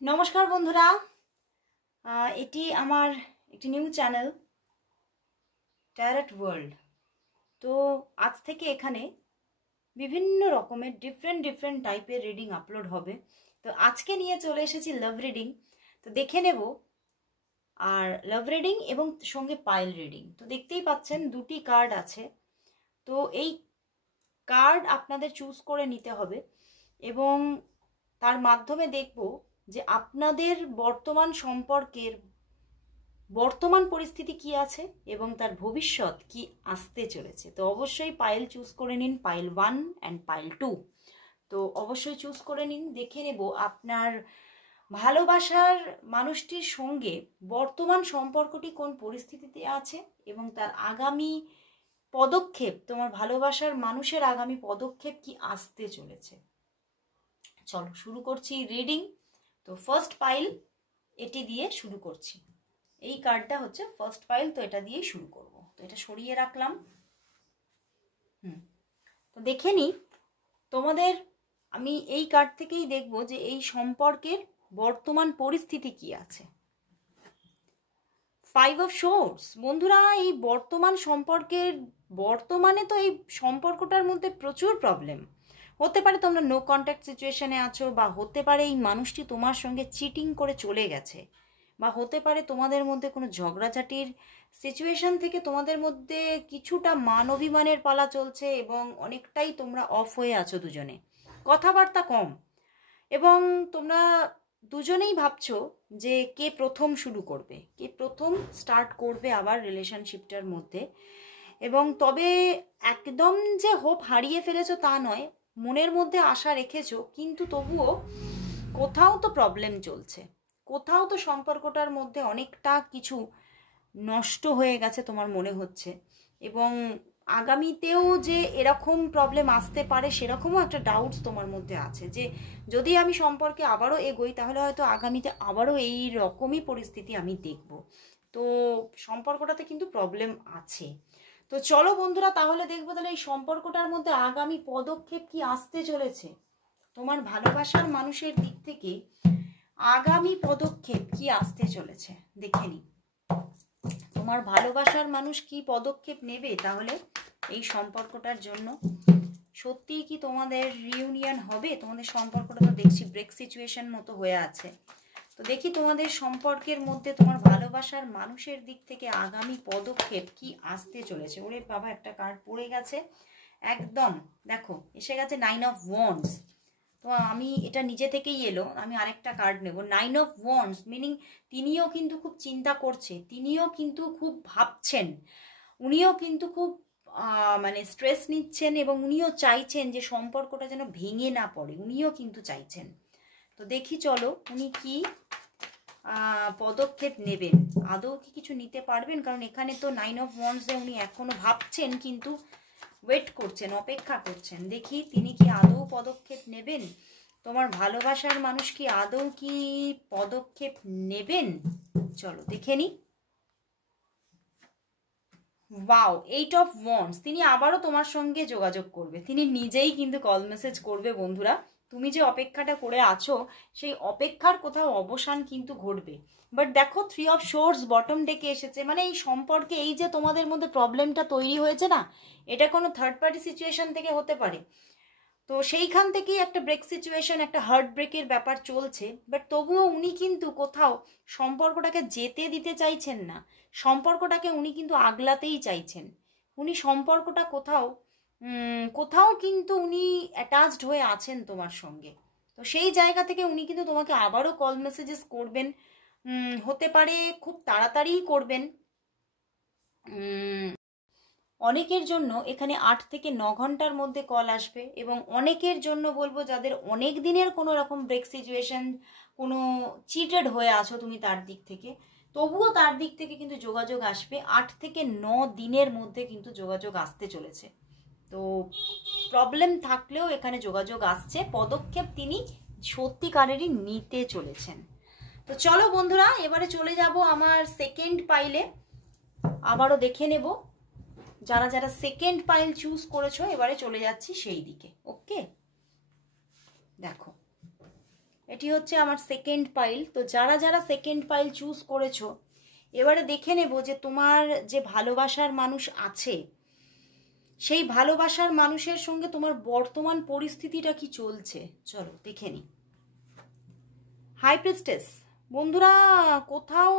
নমস্কার বন্ধুরা, এটি আমার একটি নিউ চ্যানেল ট্যারট ওয়ার্ল্ড। তো আজ থেকে এখানে বিভিন্ন রকমের ডিফারেন্ট টাইপের রিডিং আপলোড হবে। তো আজকে নিয়ে চলে এসেছি লাভ রিডিং। তো দেখে নেব, আর লাভ রিডিং এবং সঙ্গে পাইল রিডিং। তো দেখতেই পাচ্ছেন দুটি কার্ড আছে। তো এই কার্ড আপনাদের চুজ করে নিতে হবে এবং তার মাধ্যমে দেখব যে আপনাদের বর্তমান সম্পর্কের বর্তমান পরিস্থিতি কি আছে এবং তার ভবিষ্যৎ কি আসতে চলেছে। তো অবশ্যই পাইল চুজ করে নিন, পাইল 1 অ্যান্ড পাইল 2। তো অবশ্যই চুজ করে নিন। দেখে নেব আপনার ভালোবাসার মানুষটির সঙ্গে বর্তমান সম্পর্কটি কোন পরিস্থিতিতে আছে এবং তার আগামী পদক্ষেপ, তোমার ভালোবাসার মানুষের আগামী পদক্ষেপ কি আসতে চলেছে। চলো শুরু করছি রিডিং। তো ফার্স্ট পাইল এটি দিয়ে শুরু করছি। এই কার্ডটা হচ্ছে ফার্স্ট পাইল, তো এটা দিয়েই শুরু করব। তো এটা সরিয়ে রাখলাম। তো দেখে নি তোমাদের, আমি এই কার্ড থেকেই দেখব যে এই সম্পর্কের বর্তমান পরিস্থিতি কি আছে। 5 অফ সোর্স। বন্ধুরা, এই বর্তমান সম্পর্কের বর্তমানে তো এই সম্পর্কটার মধ্যে প্রচুর প্রবলেম হতে পারে। তোমরা নো কন্ট্যাক্ট সিচুয়েশনে আছো, বা হতে পারে এই মানুষটি তোমার সঙ্গে চিটিং করে চলে গেছে, বা হতে পারে তোমাদের মধ্যে কোনো ঝগড়াঝাটির সিচুয়েশন থেকে তোমাদের মধ্যে কিছুটা মান অভিমানের পালা চলছে এবং অনেকটাই তোমরা অফ হয়ে আছো দুজনে, কথাবার্তা কম, এবং তোমরা দুজনেই ভাবছো যে কে প্রথম শুরু করবে, কে প্রথম স্টার্ট করবে আবার রিলেশনশিপটার মধ্যে। এবং তবে একদম যে হোপ হারিয়ে ফেলেছো তা নয়, মনের মধ্যে আশা রেখেছো, কিন্তু তবুও কোথাও তো প্রবলেম চলছে, কোথাও তো সম্পর্কটার মধ্যে অনেকটা কিছু নষ্ট হয়ে গেছে তোমার মনে হচ্ছে। এবং আগামীতেও যে এরকম প্রবলেম আসতে পারে সেরকমও একটা ডাউটস তোমার মধ্যে আছে, যে যদি আমি সম্পর্কে আবারও এগোই তাহলে হয়তো আগামীতে আবারও এই রকমই পরিস্থিতি আমি দেখব। তো সম্পর্কটাতে কিন্তু প্রবলেম আছে। তো চলো বন্ধুরা, তাহলে দেখবো তাহলে এই সম্পর্কটার মধ্যে আগামী পদক্ষেপ কি আসতে চলেছে, তোমার ভালোবাসার মানুষের দিক থেকে আগামী পদক্ষেপ কি আসতে চলেছে। দেখে নি তোমার ভালোবাসার মানুষ কি পদক্ষেপ নেবে তাহলে এই সম্পর্কটার জন্য। সত্যিই কি তোমাদের রিউনিয়ন হবে? তোমাদের সম্পর্কটা তো দেখছি ব্রেক সিচুয়েশন মতো হয়ে আছে। তো দেখি তোমাদের সম্পর্কের মধ্যে তোমার ভালোবাসার মানুষের দিক থেকে আগামী পদক্ষেপ কি আসতে চলেছে। ওরে বাবা, একটা কার্ড পড়ে গেছে একদম, দেখো এসে গেছে 9 অফ ওয়ান্ডস। তো আমি এটা নিজে থেকেই এলো, আমি আরেকটা কার্ড নেব। 9 অফ ওয়ান্ডস মিনিং তিনিও কিন্তু খুব চিন্তা করছে, তিনিও কিন্তু খুব ভাবছেন, উনিও কিন্তু খুব মানে স্ট্রেস নিচ্ছেন, এবং উনিও চাইছেন যে সম্পর্কটা যেন ভেঙে না পড়ে, উনিও কিন্তু চাইছেন। তো দেখি চলো উনি কি পদক্ষেপ নেবেন, আদৌ কি কিছু নিতে পারবেন। কারণ এখানে তো 9 অফ ওয়ান্ডসে উনি এখনো ভাবছেন, কিন্তু ওয়েট করছেন, অপেক্ষা করছেন। দেখি তিনি কি আদৌ পদক্ষেপ নেবেন, তোমার ভালোবাসার মানুষ কি আদৌ কি পদক্ষেপ নেবেন। চলো দেখে নি। Wow, 8 of wands. তিনি আবারও তোমার সঙ্গে যোগাযোগ করবে, তিনি নিজেই কিন্তু কল মেসেজ করবে। বন্ধুরা, তুমি যে অপেক্ষাটা করে আছো সেই অপেক্ষার কোথাও অবসান কিন্তু ঘটবে। বাট দেখো 3 অফ সোর্স বটম ডেকে এসেছে, মানে এই সম্পর্কে এই যে তোমাদের মধ্যে প্রবলেমটা তৈরি হয়েছে না, এটা কোনো থার্ড পার্টি সিচুয়েশন থেকে হতে পারে। তো সেইখান থেকেই একটা ব্রেক সিচুয়েশন, একটা হার্ট ব্রেকের ব্যাপার চলছে। বাট তবুও উনি কিন্তু কোথাও সম্পর্কটাকে যেতে দিতে চাইছেন না, সম্পর্কটাকে উনি কিন্তু আগলাতেই চাইছেন। উনি সম্পর্কটা কোথাও কোথাও কিন্তু উনি অ্যাটাচড হয়ে আছেন তোমার সঙ্গে। তো সেই জায়গা থেকে উনি কিন্তু তোমাকে আবারও কল মেসেজেস করবেন, হতে পারে খুব তাড়াতাড়িই করবেন। অনেকের জন্য এখানে 8 থেকে 9 ঘন্টার মধ্যে কল আসবে, এবং অনেকের জন্য বলবো যাদের অনেক দিনের কোনো রকম ব্রেক সিচুয়েশন, কোনো চিটেড হয়ে আছো তুমি তার দিক থেকে, তবুও তার দিক থেকে কিন্তু যোগাযোগ আসবে। 8 থেকে 9 দিনের মধ্যে কিন্তু যোগাযোগ আসতে চলেছে। তো প্রবলেম থাকলেও এখানে যোগাযোগ আসছে, পদক্ষেপ তিনি সত্যিকারেরই নিতে চলেছেন। তো চলো বন্ধুরা, এবারে চলে যাব আমার সেকেন্ড পাইলে, আবারও দেখে নেব যারা যারা সেকেন্ড পাইল চুজ করেছো। এবারে চলে যাচ্ছি সেই দিকে। ওকে, দেখো এটি হচ্ছে আমার সেকেন্ড পাইল। তো যারা যারা সেকেন্ড পাইল চুজ করেছো, এবারে দেখে নেব যে তোমার যে ভালোবাসার মানুষ আছে, সেই ভালোবাসার মানুষের সঙ্গে তোমার বর্তমান পরিস্থিতিটা কি চলছে। চলো দেখে নিই। হাই প্রিস্টেস, বন্ধুরা কোথাও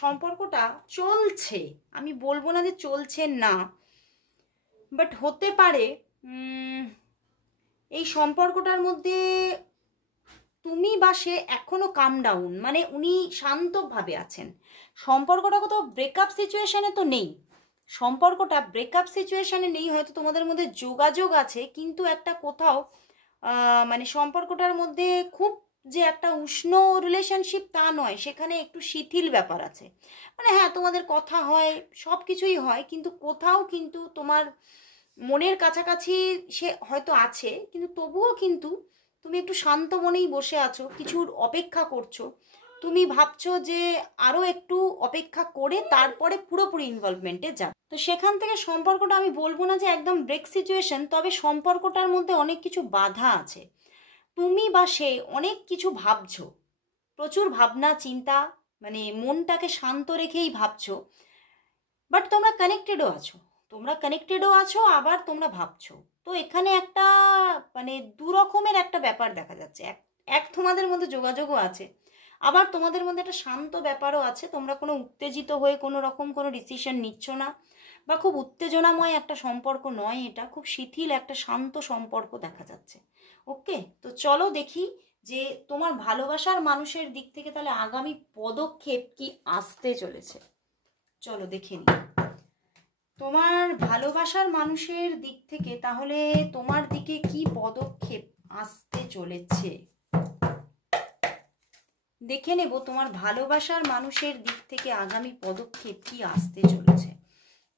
সম্পর্কটা চলছে, আমি বলবো না যে চলছে না, বাট হতে পারে এই সম্পর্কটার মধ্যে তুমি বা সে এখনো কাম ডাউন, মানে উনি শান্তভাবে আছেন। সম্পর্কটা কোথাও ব্রেকআপ সিচুয়েশনে তো নেই, সম্পর্কটা ব্রেকআপ সিচুয়েশনে নেই, হয়তো তোমাদের মধ্যে যোগাযোগ আছে, কিন্তু একটা কোথাও মানে সম্পর্কটার মধ্যে খুব যে একটা উষ্ণ রিলেশনশিপ তা নয়, সেখানে একটু শিথিল ব্যাপার আছে। মানে হ্যাঁ, তোমাদের কথা হয়, সব কিছুই হয়, কিন্তু কোথাও কিন্তু তোমার মনের কাছাকাছি সে হয়তো আছে, কিন্তু তবুও কিন্তু তুমি একটু শান্ত মনেই বসে আছো, কিছুর অপেক্ষা করছো। তুমি ভাবছো যে আরও একটু অপেক্ষা করে তারপরে পুরোপুরি ইনভলভমেন্টে যা। তো সেখান থেকে সম্পর্কটা আমি বলবো না যে একদম ব্রেক সিচুয়েশন, তবে সম্পর্কটার মধ্যে অনেক কিছু বাধা আছে। তুমি বা সে অনেক কিছু ভাবছো, প্রচুর ভাবনা চিন্তা, মানে মনটাকে শান্ত রেখেই ভাবছো, বাট তোমরা কানেক্টেডও আছো, আবার তোমরা ভাবছো। তো এখানে একটা মানে দু রকমের একটা ব্যাপার দেখা যাচ্ছে। এক তোমাদের মধ্যে যোগাযোগও আছে, আবার তোমাদের মধ্যে একটা শান্ত ব্যাপারও আছে। তোমরা কোনো উত্তেজিত হয়ে কোনো রকম কোনো ডিসিশন নিচ্ছ না, বা খুব উত্তেজনাময় একটা সম্পর্ক নয়, এটা খুব শিথিল একটা শান্ত সম্পর্ক দেখা যাচ্ছে। ওকে, তো চলো দেখি যে তোমার ভালোবাসার মানুষের দিক থেকে তাহলে আগামী পদক্ষেপ কি আসতে চলেছে। চলো দেখে নিই তোমার ভালোবাসার মানুষের দিক থেকে তাহলে তোমার দিকে কি পদক্ষেপ আসতে চলেছে। দেখে নেব তোমার ভালোবাসার মানুষের দিক থেকে আগামী পদক্ষেপ কি আসতে চলেছে।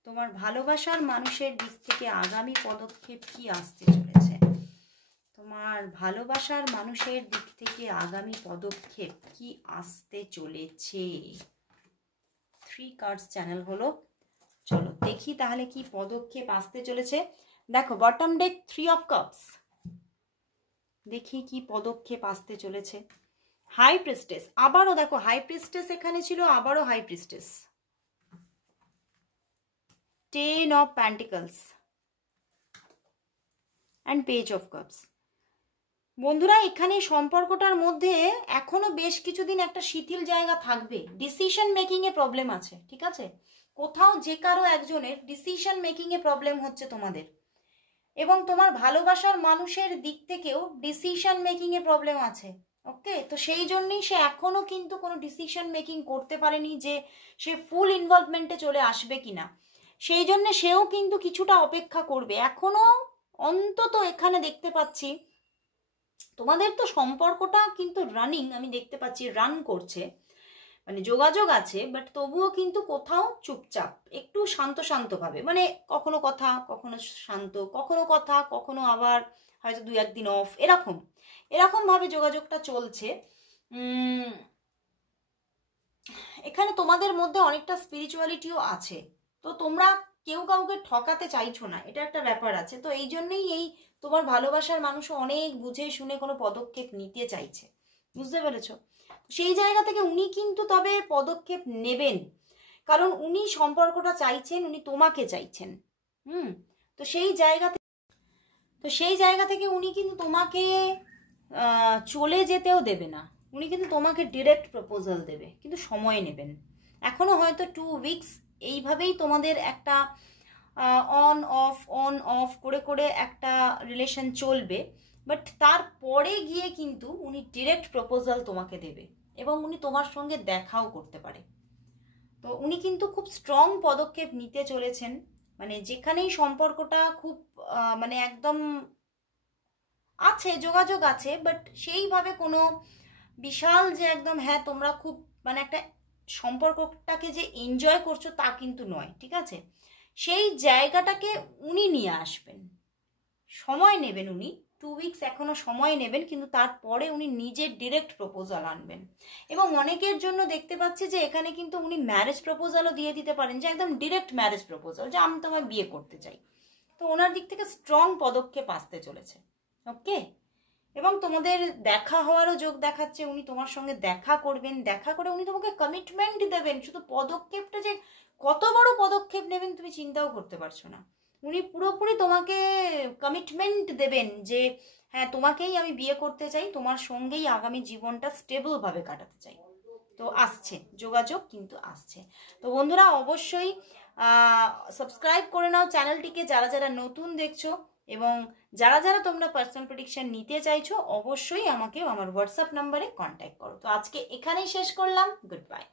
তোমার ভালোবাসার মানুষের দিক থেকে আগামী পদক্ষেপ কি আসতে চলেছে। তোমার ভালোবাসার মানুষের দিক থেকে আগামী পদক্ষেপ কি আসতে চলেছে। 3 কার্ডস চ্যানেল হলো। চলো দেখি তাহলে কি পদক্ষেপ আসতে চলেছে। দেখো বটম ডেক 3 অফ কাপস, দেখি কি পদক্ষেপ আসতে চলেছে। হাই প্রিস্টেস, আবারও দেখো হাই প্রিস্টেস এখানে ছিল, আবারও high priestess, 10 of pentacles and page of cups. বন্ধুরা এখানে সম্পর্কটার মধ্যে এখনো বেশ কিছুদিন একটা শিথিল জায়গা থাকবে, ডিসিশন মেকিং এ প্রবলেম আছে, ঠিক আছে। কোথাও যে কারো একজনের ডিসিশন মেকিং এ প্রবলেম হচ্ছে তোমাদের, এবং তোমার ভালোবাসার মানুষের দিক থেকেও ডিসিশন মেকিং এ প্রবলেম আছে। ওকে, তো সেই জন্যই সে এখনো কিন্তু কোনো ডিসিশন মেকিং করতে পারেনি যে সে ফুল ইনভলভমেন্টে চলে আসবে কিনা। সেই জন্য সেও কিন্তু কিছুটা অপেক্ষা করবে এখনো। অন্তত এখানে দেখতে পাচ্ছি তোমাদের তো সম্পর্কটা কিন্তু রানিং, আমি দেখতে পাচ্ছি রান করছে, মানে যোগাযোগ আছে, বাট তবুও কিন্তু কোথাও চুপচাপ, একটু শান্ত শান্তভাবে, মানে কখনো কথা কখনো শান্ত, কখনো কথা কখনো আবার হয়তো 2-1 দিন অফ, এরকম ভাবে যোগাযোগটা চলছে। এখানে তোমাদের মধ্যে অনেকটা স্পিরিচুয়ালিটিও আছে, তো তোমরা কেউ কাউকে ঠকাতে চাইছো না, এটা একটা ব্যাপার আছে। তো এই জন্যই এই তোমার ভালোবাসার মানুষও অনেক বুঝে শুনে কোনো পদক্ষেপ নিতে চাইছে, বুঝতে পেরেছো। সেই জায়গা থেকে উনি কিন্তু তবে পদক্ষেপ নেবেন, কারণ উনি সম্পর্কটা চাইছেন, উনি তোমাকে চাইছেন। তো সেই জায়গা থেকে উনি কিন্তু তোমাকে চলে যেতেও দেবে না, উনি কিন্তু তোমাকে ডিরেক্ট প্রপোজাল দেবে, কিন্তু সময় নেবেন। এখনো হয়তো 2 উইকস এইভাবেই তোমাদের একটা অন অফ করে করে একটা রিলেশন চলবে, বাট তারপরে গিয়ে কিন্তু উনি ডিরেক্ট প্রপোজাল তোমাকে দেবে, এবং উনি তোমার সঙ্গে দেখাও করতে পারে। তো উনি কিন্তু খুব স্ট্রং পদক্ষেপ নিতে চলেছেন, মানে যেখানেই সম্পর্কটা খুব মানে একদম আছে, যোগাযোগ আছে, বাট সেইভাবে কোনো বিশাল যে একদম হ্যাঁ তোমরা খুব মানে একটা সম্পর্কটাকে যে এনজয় করছো তা কিন্তু নয়, ঠিক আছে। সেই জায়গাটাকে উনি নিয়ে আসবেন, সময় নেবেন উনি, 2 উইকস এখনো সময় নেবেন, কিন্তু তারপরে উনি নিজের ডিরেক্ট প্রপোজাল আনবেন। এবং অনেকের জন্য দেখতে পাচ্ছি যে এখানে কিন্তু উনি ম্যারেজ প্রপোজালও দিয়ে দিতে পারেন, যে একদম ডিরেক্ট ম্যারেজ প্রপোজাল, যে আমি তোমায় বিয়ে করতে চাই। তো ওনার দিক থেকে স্ট্রং পদক্ষেপ আসতে চলেছে। ওকে, এবং তোমাদের দেখা হওয়ারও যোগ দেখাচ্ছে, উনি তোমার সঙ্গে দেখা করবেন, দেখা করে উনি তোমাকে কমিটমেন্ট দেবেন। শুধু পদক্ষেপটা যে কত বড় পদক্ষেপ নেবেন তুমি চিন্তাও করতে পারছো না। উনি পুরোপুরি তোমাকে কমিটমেন্ট দেবেন যে হ্যাঁ তোমাকেই আমি বিয়ে করতে চাই, তোমার সঙ্গেই আগামী জীবনটা স্টেবলভাবে কাটাতে চাই। তো আসছে যোগাযোগ, কিন্তু আসছে। তো বন্ধুরা অবশ্যই সাবস্ক্রাইব করে নাও চ্যানেলটিকে যারা যারা নতুন দেখছো, এবং যারা যারা তোমরা পার্সোনাল প্রেডিকশন নিতে চাইছো অবশ্যই আমাকে আমার হোয়াটসঅ্যাপ নাম্বারে কন্ট্যাক্ট করো। তো আজকে এখানেই শেষ করলাম, গুড বাই।